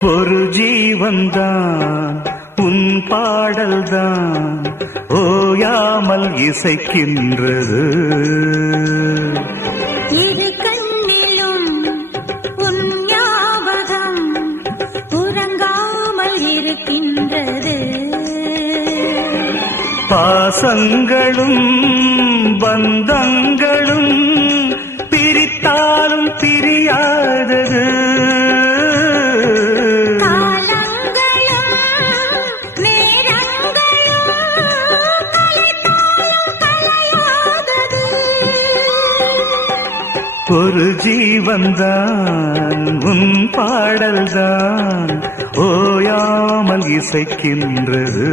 ஒரு ஜீவன்தான் உன் பாடல்தான் ஓயாமல் இசைக்கின்றது. இரு கண்ணிலும் உன் ஞாபகம் உறங்காமல் இருக்கின்றது. பாசங்களும் பந்தங்களும் பிரித்தாலும் பிரியாதது. ஒரு ஜீவன்தான் உன் பாடல்தான் ஓயாமல் இசைக்கின்றது.